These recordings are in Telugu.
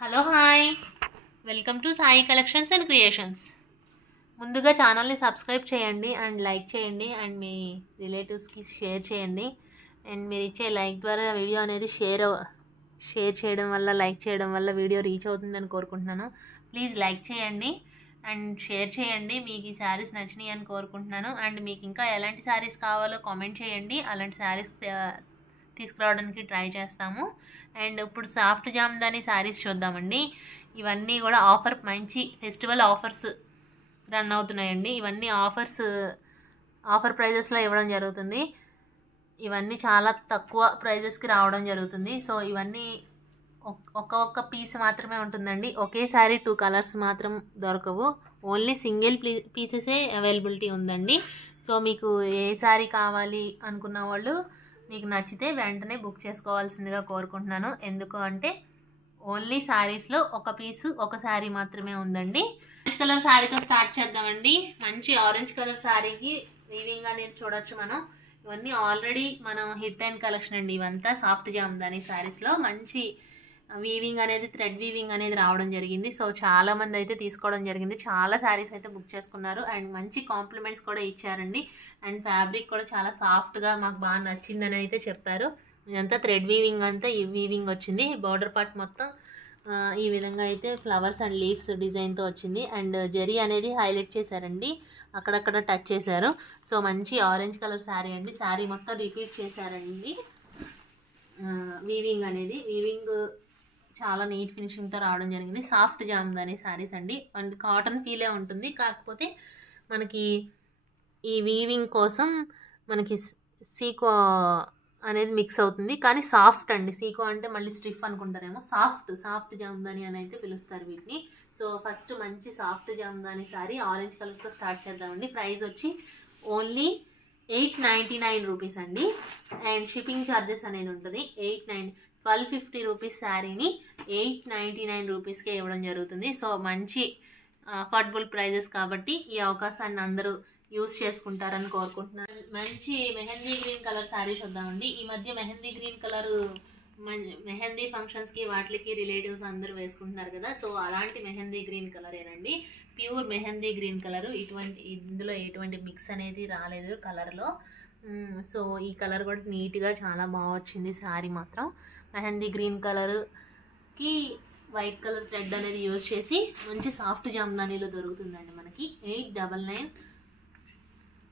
Hello hi welcome to Sai collections and creations. ముందుగా ఛానల్ని సబ్స్క్రైబ్ చేయండి అండ్ లైక్ చేయండి అండ్ మీ రిలేటివ్స్కి షేర్ చేయండి. అండ్ మీరు ఇచ్చే లైక్ ద్వారా వీడియో అనేది షేర్ చేయడం వల్ల లైక్ చేయడం వల్ల వీడియో రీచ్ అవుతుందని కోరుకుంటున్నాను. ప్లీజ్ లైక్ చేయండి అండ్ షేర్ చేయండి. మీకు ఈ శారీస్ నచ్చినాయి అని కోరుకుంటున్నాను. అండ్ మీకు ఇంకా ఎలాంటి శారీస్ కావాలో కామెంట్ చేయండి. అలాంటి శారీస్ తీసుకురావడానికి ట్రై చేస్తాము. అండ్ ఇప్పుడు సాఫ్ట్ జామ్దాని శారీస్ చూద్దామండి. ఇవన్నీ కూడా మంచి ఫెస్టివల్ ఆఫర్స్ రన్ అవుతున్నాయండి. ఇవన్నీ ఆఫర్ ప్రైజెస్లో ఇవ్వడం జరుగుతుంది. ఇవన్నీ చాలా తక్కువ ప్రైజెస్కి రావడం జరుగుతుంది. సో ఇవన్నీ ఒక్క పీస్ మాత్రమే ఉంటుందండి. ఒకేసారి 2 కలర్స్ మాత్రం దొరకవు. ఓన్లీ సింగిల్ పీసెసే అవైలబిలిటీ ఉందండి. సో మీకు ఏ శారీ కావాలి అనుకున్న వాళ్ళు మీకు నచ్చితే వెంటనే బుక్ చేసుకోవాల్సిందిగా కోరుకుంటున్నాను. ఎందుకు అంటే ఓన్లీ శారీస్లో ఒక పీసు ఒక శారీ మాత్రమే ఉందండి. ఆరెంజ్ కలర్ శారీతో స్టార్ట్ చేద్దామండి. మంచి ఆరెంజ్ కలర్ శారీకి వీవింగ్ అనేది చూడొచ్చు మనం. ఇవన్నీ ఆల్రెడీ మనం హిట్ అయిన కలెక్షన్ అండి. ఇవంతా సాఫ్ట్ జామ్దాని శారీస్లో మంచి వీవింగ్ అనేది థ్రెడ్ వీవింగ్ అనేది రావడం జరిగింది. సో చాలా మంది అయితే తీసుకోవడం జరిగింది. చాలా శారీస్ అయితే బుక్ చేసుకున్నారు అండ్ మంచి కాంప్లిమెంట్స్ కూడా ఇచ్చారండి. అండ్ ఫ్యాబ్రిక్ కూడా చాలా సాఫ్ట్గా మాకు బాగా నచ్చిందని అయితే చెప్పారు. ఇదంతా థ్రెడ్ వీవింగ్ అంతా ఈ వీవింగ్ వచ్చింది. బార్డర్ పార్ట్ మొత్తం ఈ విధంగా అయితే ఫ్లవర్స్ అండ్ లీవ్స్ డిజైన్తో వచ్చింది. అండ్ జరీ అనేది హైలైట్ చేశారండి, అక్కడక్కడ టచ్ చేశారు. సో మంచి ఆరెంజ్ కలర్ శారీ అండి. శారీ మొత్తం రిపీట్ చేశారండి. వీవింగ్ చాలా నీట్ ఫినిషింగ్తో రావడం జరిగింది. సాఫ్ట్ జామ్దాని శారీస్ అండి. అండ్ కాటన్ ఫీలే ఉంటుంది. కాకపోతే మనకి ఈ వీవింగ్ కోసం మనకి సీకో అనేది మిక్స్ అవుతుంది. కానీ సాఫ్ట్ అండి. సీకో అంటే మళ్ళీ స్టిఫ్ అనుకుంటారేమో. సాఫ్ట్ జామ్దాని అని అయితే పిలుస్తారు వీటిని. సో ఫస్ట్ మంచి సాఫ్ట్ జామ్దాని శారీ ఆరెంజ్ కలర్తో స్టార్ట్ చేద్దామండి. ప్రైస్ వచ్చి ఓన్లీ 899 రూపీస్ అండి. అండ్ షిప్పింగ్ ఛార్జెస్ అనేది ఉంటుంది. 1250 రూపీస్ శారీని 899 రూపీస్కే ఇవ్వడం జరుగుతుంది. సో మంచి అఫోర్డబుల్ ప్రైజెస్ కాబట్టి ఈ అవకాశాన్ని అందరూ యూజ్ చేసుకుంటారని కోరుకుంటున్నాను. మంచి మెహందీ గ్రీన్ కలర్ శారీ చూద్దామండి. ఈ మధ్య మెహందీ గ్రీన్ కలర్ మెహందీ ఫంక్షన్స్కి వాటికి రిలేటివ్స్ అందరూ వేసుకుంటున్నారు కదా. సో అలాంటి మెహందీ గ్రీన్ కలరేనండి. Pure mehndi green colour. ఇందులో ఎటువంటి మిక్స్ అనేది రాలేదు కలర్లో. సో ఈ కలర్ కూడా నీట్గా చాలా బాగా వచ్చింది. శారీ మాత్రం మెహందీ గ్రీన్ కలర్కి వైట్ కలర్ థ్రెడ్ అనేది యూజ్ చేసి మంచి సాఫ్ట్ జామ్దానీలో దొరుకుతుందండి మనకి. 899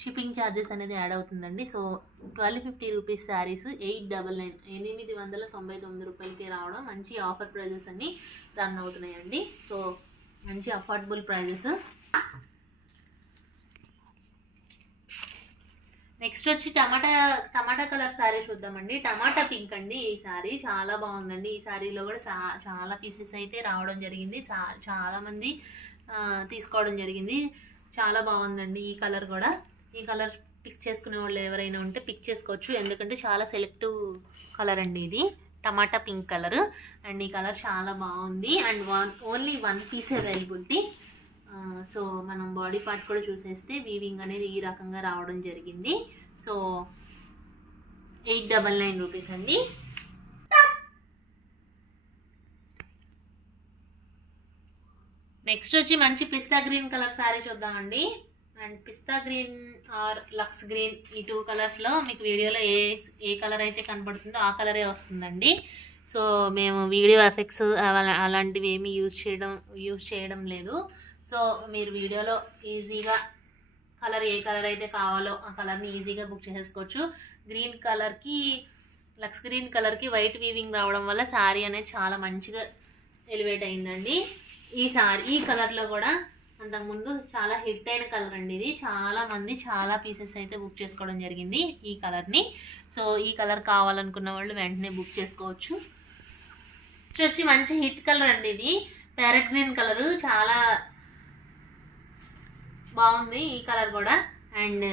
షిప్పింగ్ ఛార్జెస్ అనేది యాడ్ అవుతుందండి. సో 1250 రూపీస్ శారీస్ 899 రూపాయలకి రావడం మంచి ఆఫర్ ప్రైజెస్ అన్ని రన్ అవుతున్నాయండి. సో మంచి అఫోర్డబుల్ ప్రైజెస్. నెక్స్ట్ వచ్చి టమాటా కలర్ శారీ చూద్దామండి. టమాటా పింక్ అండి. ఈ శారీ చాలా బాగుందండి. ఈ శారీలో కూడా చాలా పీసెస్ అయితే రావడం జరిగింది. చాలా మంది తీసుకోవడం జరిగింది. చాలా బాగుందండి ఈ కలర్ కూడా. ఈ కలర్ పిక్ చేసుకునే వాళ్ళు ఎవరైనా ఉంటే పిక్ చేసుకోవచ్చు. ఎందుకంటే చాలా సెలెక్టివ్ కలర్ అండి ఇది. టమాటా పింక్ కలర్. అండ్ ఈ కలర్ చాలా బాగుంది. And only 1 piece availability. So మనం బాడీ పార్ట్ కూడా చూసేస్తే వీవింగ్ అనేది ఈ రకంగా రావడం జరిగింది. సో 899 రూపీస్ అండి. నెక్స్ట్ వచ్చి మంచి పిస్తా గ్రీన్ కలర్ శారీ చూద్దామండి. అండ్ పిస్తా గ్రీన్ ఆర్ లక్స్ గ్రీన్ ఈ 2 కలర్స్లో మీకు వీడియోలో ఏ కలర్ అయితే కనబడుతుందో ఆ కలరే వస్తుందండి. సో మేము వీడియో ఎఫెక్ట్స్ అలాంటివి ఏమీ యూజ్ చేయడం లేదు. సో మీరు వీడియోలో ఈజీగా ఏ కలర్ అయితే కావాలో ఆ కలర్ని ఈజీగా బుక్ చేసేసుకోవచ్చు. గ్రీన్ కలర్కి లక్స్ గ్రీన్ కలర్కి వైట్ వీవింగ్ రావడం వల్ల శారీ అనేది చాలా మంచిగా ఎలివేట్ అయిందండి. ఈ కలర్లో కూడా అంతకుముందు చాలా హిట్ అయిన కలర్ అండి ఇది. చాలా మంది చాలా పీసెస్ అయితే బుక్ చేసుకోవడం జరిగింది ఈ కలర్ని. సో ఈ కలర్ కావాలనుకున్న వాళ్ళు వెంటనే బుక్ చేసుకోవచ్చు. నెక్స్ట్ వచ్చి మంచి హిట్ కలర్ అండి ఇది. ప్యారెట్ గ్రీన్ కలరు చాలా బాగుంది ఈ కలర్ కూడా. అండ్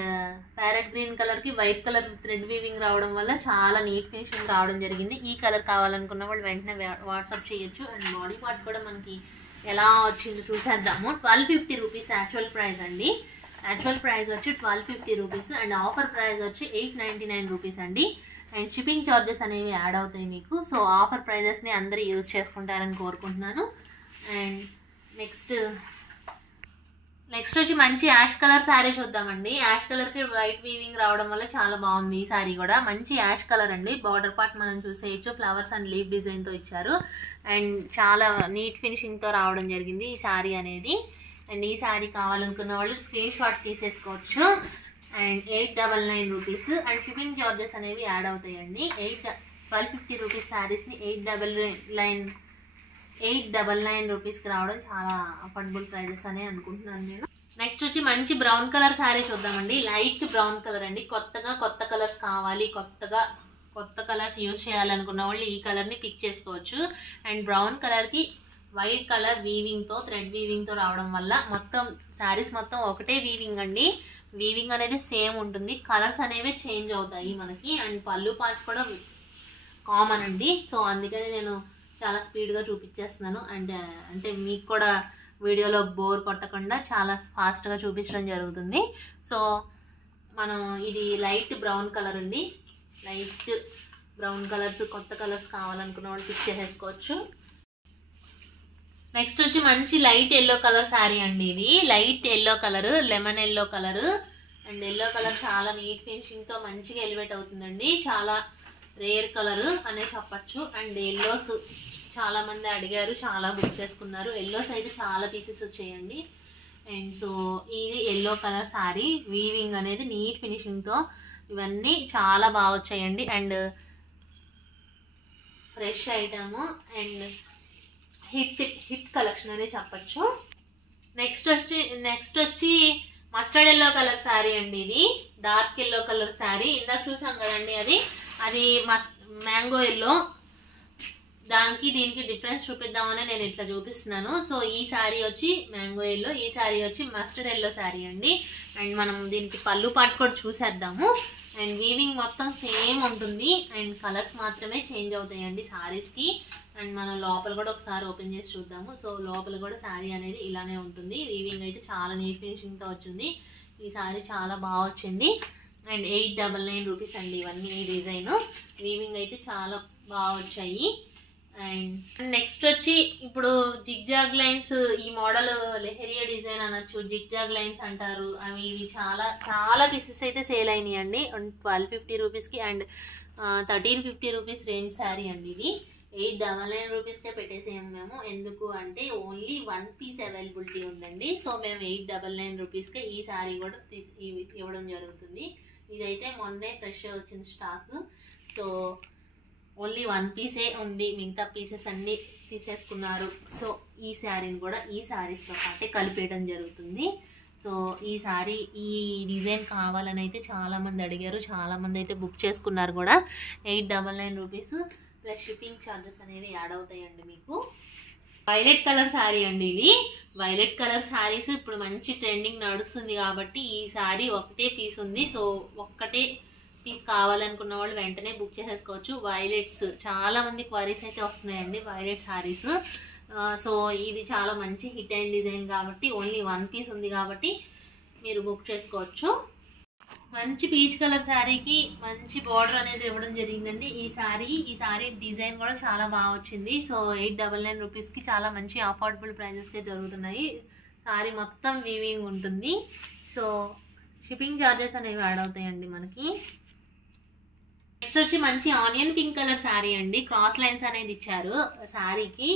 ప్యారెట్ గ్రీన్ కలర్కి వైట్ కలర్ థ్రెడ్ వీవింగ్ రావడం వల్ల చాలా నీట్ ఫినిషింగ్ రావడం జరిగింది. ఈ కలర్ కావాలనుకున్న వాళ్ళు వెంటనే వాట్సాప్ చేయొచ్చు. అండ్ బాడీ పార్ట్ కూడా మనకి ఎలా వచ్చింది చూసేద్దాము. 1250 రూపీస్ యాక్చువల్ ప్రైస్ అండి. యాక్చువల్ ప్రైస్ వచ్చి 1250 రూపీస్ అండ్ ఆఫర్ ప్రైస్ వచ్చి 899 రూపీస్ అండి. అండ్ షిప్పింగ్ చార్జెస్ అనేవి యాడ్ అవుతాయి మీకు. సో ఆఫర్ ప్రైజెస్ని అందరూ యూజ్ చేసుకుంటారని కోరుకుంటున్నాను. అండ్ నెక్స్ట్ వచ్చి మంచి యాష్ కలర్ శారీ చూద్దామండి. యాష్ కలర్కి వైట్ వీవింగ్ రావడం వల్ల చాలా బాగుంది ఈ శారీ కూడా. మంచి యాష్ కలర్ అండి. బార్డర్ పార్ట్ మనం చూసేయచ్చు, ఫ్లవర్స్ అండ్ లీఫ్ డిజైన్తో ఇచ్చారు. అండ్ చాలా నీట్ ఫినిషింగ్తో రావడం జరిగింది ఈ శారీ అనేది. అండ్ ఈ శారీ కావాలనుకున్న వాళ్ళు స్క్రీన్ షాట్ తీసేసుకోవచ్చు. And 899 rupees. And shipping charges అనేవి యాడ్ అవుతాయండి. 1250 రూపీస్ శారీస్ని 899 రూపీస్కి రావడం చాలా అఫోర్డబుల్ ప్రైజెస్ అని అనుకుంటున్నాను నేను. నెక్స్ట్ వచ్చి మంచి బ్రౌన్ కలర్ శారీ చూద్దామండి. లైట్ బ్రౌన్ కలర్ అండి. కొత్త కలర్స్ కావాలి, కొత్త కలర్స్ యూజ్ చేయాలనుకున్న వాళ్ళు ఈ కలర్ని పిక్ చేసుకోవచ్చు. అండ్ బ్రౌన్ కలర్కి వైట్ కలర్ వీవింగ్తో, థ్రెడ్ వీవింగ్తో రావడం వల్ల మొత్తం శారీస్ మొత్తం ఒకటే వీవింగ్ అండి. వీవింగ్ అనేది సేమ్ ఉంటుంది, కలర్స్ అనేవి చేంజ్ అవుతాయి మనకి. అండ్ పళ్ళు పార్ట్స్ కూడా కామన్ అండి. సో అందుకని నేను చాలా స్పీడ్గా చూపించేస్తున్నాను. అండ్ అంటే మీకు కూడా వీడియోలో బోర్ కొట్టకుండా చాలా ఫాస్ట్గా చూపించడం జరుగుతుంది. సో మనం ఇది లైట్ బ్రౌన్ కలర్ అండి. లైట్ బ్రౌన్ కలర్స్, కొత్త కలర్స్ కావాలనుకున్న వాళ్ళు పిక్ చేసేసుకోవచ్చు. నెక్స్ట్ వచ్చి మంచి లైట్ ఎల్లో కలర్ శారీ అండి. ఇది light yellow colour, lemon yellow colour. And yellow colour చాలా నీట్ ఫినిషింగ్తో మంచిగా ఎలివేట్ అవుతుందండి. చాలా రేర్ కలర్ అనే చెప్పచ్చు. అండ్ ఎల్లోస్ చాలా మంది అడిగారు, చాలా బుక్ చేసుకున్నారు. ఎల్లోస్ అయితే చాలా పీసెస్ వచ్చాయండి. అండ్ సో ఇది ఎల్లో కలర్ శారీ. వీవింగ్ అనేది నీట్ ఫినిషింగ్తో ఇవన్నీ చాలా బాగా వచ్చాయండి. And fresh item and hit collection అనే చెప్పచ్చు. నెక్స్ట్ వచ్చి మస్టర్డ్ ఎల్లో కలర్ శారీ అండి. ఇది డార్క్ ఎల్లో కలర్ శారీ. ఇందాక చూసాం కదండి, అది మ్యాంగో ఎల్లో. దానికి దీనికి డిఫరెన్స్ చూపిద్దామని నేను ఇట్లా చూపిస్తున్నాను. సో ఈ శారీ వచ్చి మ్యాంగో ఎల్లో, ఈ శారీ వచ్చి మస్టర్డ్ ఎల్లో శారీ అండి. అండ్ మనం దీనికి పళ్ళు పార్ట్ కూడా చూసేద్దాము. అండ్ వీవింగ్ మొత్తం సేమ్ ఉంటుంది. అండ్ కలర్స్ మాత్రమే చేంజ్ అవుతాయండి శారీస్కి. అండ్ మనం లోపల కూడా ఒకసారి ఓపెన్ చేసి చూద్దాము. సో లోపల కూడా శారీ అనేది ఇలానే ఉంటుంది. వీవింగ్ అయితే చాలా నీట్ ఫినిషింగ్తో వచ్చింది. ఈ శారీ చాలా బాగా వచ్చింది. అండ్ 899 రూపీస్ అండి ఇవన్నీ. ఈ డిజైన్ వీవింగ్ అయితే చాలా బాగా వచ్చాయి. అండ్ నెక్స్ట్ వచ్చి ఇప్పుడు జిగ్జాగ్ లైన్స్, ఈ మోడల్ లెహరియా డిజైన్ అనొచ్చు, జిగ్జాగ్ లైన్స్ అంటారు. అవి ఇవి చాలా పీసెస్ అయితే సేల్ అయినాయి అండి. 1250 రూపీస్కి అండ్ 1350 రూపీస్ రేంజ్ శారీ అండి. ఇది 899 రూపీస్కే పెట్టేసాము మేము. ఎందుకు అంటే ఓన్లీ 1 పీస్ అవైలబిలిటీ ఉందండి. సో మేము 899 రూపీస్కే ఈ శారీ కూడా ఇవ్వడం జరుగుతుంది. ఇదైతే మొన్నే ఫ్రెష్ వచ్చిన స్టాక్. సో ఓన్లీ 1 పీసే ఉంది, మిగతా పీసెస్ అన్నీ తీసేసుకున్నారు. సో ఈ శారీని కూడా ఈ శారీస్తో పాటే కలిపేయడం జరుగుతుంది. సో ఈ శారీ, ఈ డిజైన్ కావాలని అయితే చాలామంది అడిగారు, చాలామంది అయితే బుక్ చేసుకున్నారు కూడా. 899 రూపీస్ ప్లస్ షిప్పింగ్ ఛార్జెస్ అనేవి యాడ్ అవుతాయండి మీకు. వైలెట్ కలర్ శారీ అండి. ఇది వైలెట్ కలర్ శారీస్ ఇప్పుడు మంచి ట్రెండింగ్ నడుస్తుంది కాబట్టి ఈ శారీ ఒకటే పీస్ ఉంది. సో ఒక్కటే పీస్ కావాలనుకున్న వాళ్ళు వెంటనే బుక్ చేసేసుకోవచ్చు. వైలెట్స్ చాలా మంది క్వరీస్ అయితే వస్తున్నాయండి, వైలెట్ శారీస్. సో ఇది చాలా మంచి హిట్ అండ్ డిజైన్ కాబట్టి ఓన్లీ 1 పీస్ ఉంది కాబట్టి మీరు బుక్ చేసుకోవచ్చు. మంచి పీచ్ కలర్ శారీకి మంచి బార్డర్ అనేది ఇవ్వడం జరిగిందండి. ఈ శారీ డిజైన్ కూడా చాలా బాగా వచ్చింది. సో 899 రూపీస్కి చాలా మంచి అఫోర్డబుల్ ప్రైజెస్కే జరుగుతున్నాయి. శారీ మొత్తం వీవింగ్ ఉంటుంది. సో షిప్పింగ్ ఛార్జెస్ అనేవి యాడ్ అవుతాయండి మనకి. నెక్స్ట్ వచ్చి మంచి ఆనియన్ పింక్ కలర్ శారీ అండి. క్రాస్ లైన్స్ అనేది ఇచ్చారు శారీకి.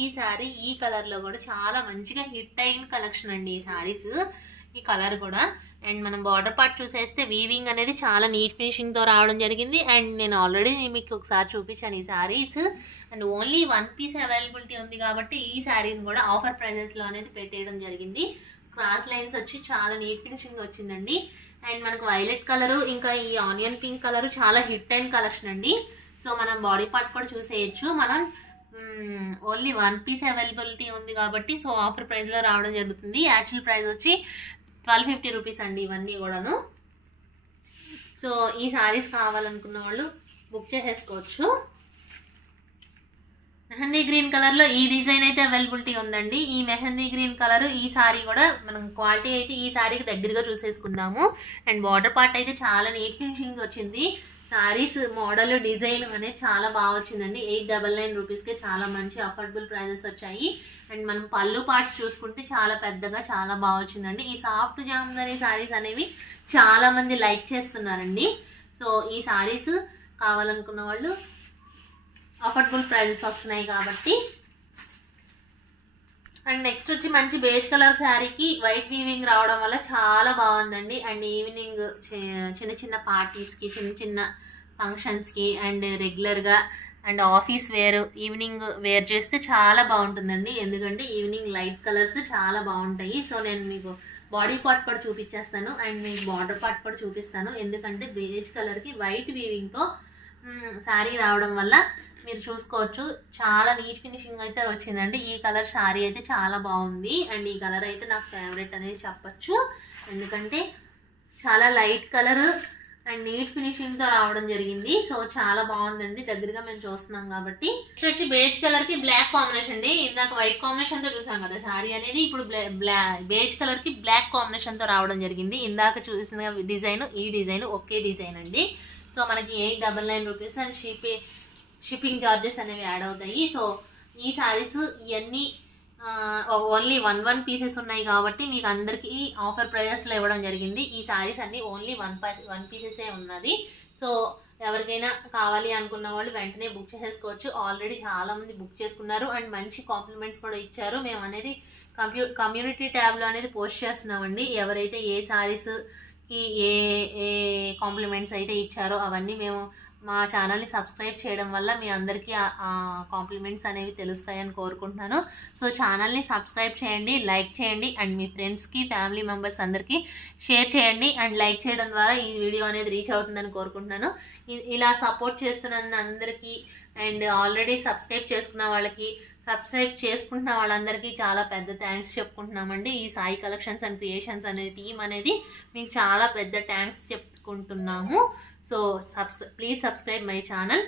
ఈ శారీ ఈ కలర్లో కూడా చాలా మంచిగా హిట్ అయిన కలెక్షన్ అండి ఈ శారీస్. ఈ కలర్ కూడా. అండ్ మనం బార్డర్ పార్ట్ చూసేస్తే వీవింగ్ అనేది చాలా నీట్ ఫినిషింగ్తో రావడం జరిగింది. అండ్ నేను ఆల్రెడీ మీకు ఒకసారి చూపించాను ఈ saris. And only 1 piece availability ఉంది కాబట్టి ఈ శారీని కూడా ఆఫర్ ప్రైజెస్లో అనేది పెట్టేయడం జరిగింది. క్రాస్ లైన్స్ వచ్చి చాలా నీట్ ఫినిషింగ్ వచ్చిందండి. అండ్ మనకు వైలెట్ కలరు ఇంకా ఈ ఆనియన్ పింక్ కలరు చాలా హిట్ అయిన కలెక్షన్ అండి. సో మనం బాడీ పార్ట్ కూడా చూసేయచ్చు. మనం ఓన్లీ 1 పీస్ అవైలబిలిటీ ఉంది కాబట్టి సో ఆఫర్ ప్రైస్లో రావడం జరుగుతుంది. యాక్చువల్ ప్రైస్ వచ్చి 1250 రూపీస్ అండి ఇవన్నీ కూడాను. సో ఈ శారీస్ కావాలనుకున్న వాళ్ళు బుక్ చేసేసుకోవచ్చు. మెహందీ గ్రీన్ కలర్లో ఈ డిజైన్ అయితే అవైలబిలిటీ ఉందండి. ఈ మెహందీ గ్రీన్ కలర్ ఈ శారీ కూడా మనం క్వాలిటీ అయితే ఈ శారీకి దగ్గరగా చూసేసుకుందాము. అండ్ బార్డర్ పార్ట్ అయితే చాలా నీట్ ఫినిషింగ్ వచ్చింది. శారీస్ మోడల్ డిజైన్ అనేది చాలా బాగా వచ్చిందండి. 899 రూపీస్కే చాలా మంచి అఫోర్డబుల్ ప్రైజెస్ వచ్చాయి. అండ్ మనం పళ్ళు పార్ట్స్ చూసుకుంటే చాలా పెద్దగా చాలా బాగా వచ్చిందండి. ఈ సాఫ్ట్ జామ్దాని శారీస్ అనేవి చాలా మంది లైక్ చేస్తున్నారండి. సో ఈ శారీస్ కావాలనుకున్న వాళ్ళు అఫోర్డబుల్ ప్రైజెస్ వస్తున్నాయి కాబట్టి. అండ్ నెక్స్ట్ వచ్చి మంచి బేజ్ కలర్ శారీకి వైట్ వీవింగ్ రావడం వల్ల చాలా బాగుందండి. అండ్ ఈవినింగ్ చిన్న చిన్న పార్టీస్కి, చిన్న చిన్న ఫంక్షన్స్కి అండ్ రెగ్యులర్గా and office wear evening wear చేస్తే చాలా బాగుంటుందండి. ఎందుకంటే ఈవినింగ్ లైట్ కలర్స్ చాలా బాగుంటాయి. సో నేను మీకు బాడీ పార్ట్ కూడా చూపించేస్తాను అండ్ మీకు బార్డర్ పార్ట్ కూడా చూపిస్తాను. ఎందుకంటే బేజ్ కలర్కి వైట్ వీవింగ్తో శారీ రావడం వల్ల మీరు చూసుకోవచ్చు చాలా నీట్ ఫినిషింగ్ అయితే వచ్చిందండి. ఈ కలర్ శారీ అయితే చాలా బాగుంది. అండ్ ఈ కలర్ అయితే నాకు ఫేవరెట్ అనేది చెప్పచ్చు. ఎందుకంటే చాలా లైట్ కలర్ అండ్ నీట్ ఫినిషింగ్తో రావడం జరిగింది. సో చాలా బాగుందండి. దగ్గరగా మేము చూస్తున్నాం కాబట్టి. నెక్స్ట్ వచ్చి బేజ్ కలర్కి బ్లాక్ కాంబినేషన్ అండి. ఇందాక వైట్ కాంబినేషన్తో చూసాం కదా శారీ అనేది, ఇప్పుడు బేజ్ కలర్కి బ్లాక్ కాంబినేషన్తో రావడం జరిగింది. ఇందాక చూసిన డిజైన్ ఈ డిజైన్ ఒకే డిజైన్ అండి. సో మనకి 899 రూపీస్ అండ్ షిప్పింగ్ ఛార్జెస్ అనేవి యాడ్ అవుతాయి. సో ఈ శారీస్ ఇవన్నీ ఓన్లీ 1 పీసెస్ ఉన్నాయి కాబట్టి మీకు అందరికీ ఆఫర్ ప్రైజెస్లో ఇవ్వడం జరిగింది. ఈ శారీస్ అన్నీ ఓన్లీ 1 పీసెసే ఉన్నది. సో ఎవరికైనా కావాలి అనుకున్న వాళ్ళు వెంటనే బుక్ చేసేసుకోవచ్చు. ఆల్రెడీ చాలామంది బుక్ చేసుకున్నారు అండ్ మంచి కాంప్లిమెంట్స్ కూడా ఇచ్చారు. మేము అనేది కమ్యూనిటీ ట్యాబ్లో అనేది పోస్ట్ చేస్తున్నామండి. ఎవరైతే ఏ శారీస్కి ఏ ఏ కాంప్లిమెంట్స్ అయితే ఇచ్చారో అవన్నీ మేము మా ఛానల్ని సబ్స్క్రైబ్ చేయడం వల్ల మీ అందరికీ ఆ కాంప్లిమెంట్స్ అనేవి తెలుస్తాయని కోరుకుంటున్నాను. సో ఛానల్ని సబ్స్క్రైబ్ చేయండి, లైక్ చేయండి అండ్ మీ ఫ్రెండ్స్కి, ఫ్యామిలీ మెంబర్స్ అందరికీ షేర్ చేయండి. అండ్ లైక్ చేయడం ద్వారా ఈ వీడియో అనేది రీచ్ అవుతుందని కోరుకుంటున్నాను. ఇలా సపోర్ట్ చేస్తున్నందుకు అందరికీ అండ్ ఆల్రెడీ సబ్స్క్రైబ్ చేసుకున్న వాళ్ళకి, సబ్స్క్రైబ్ చేసుకుంటున్న వాళ్ళందరికీ చాలా పెద్ద థ్యాంక్స్ చెప్పుకుంటున్నామండి. ఈ సాయి కలెక్షన్స్ అండ్ క్రియేషన్స్ అనే టీం అనేది మీకు చాలా పెద్ద thanks చెప్పుకుంటున్నాము. So please subscribe my channel.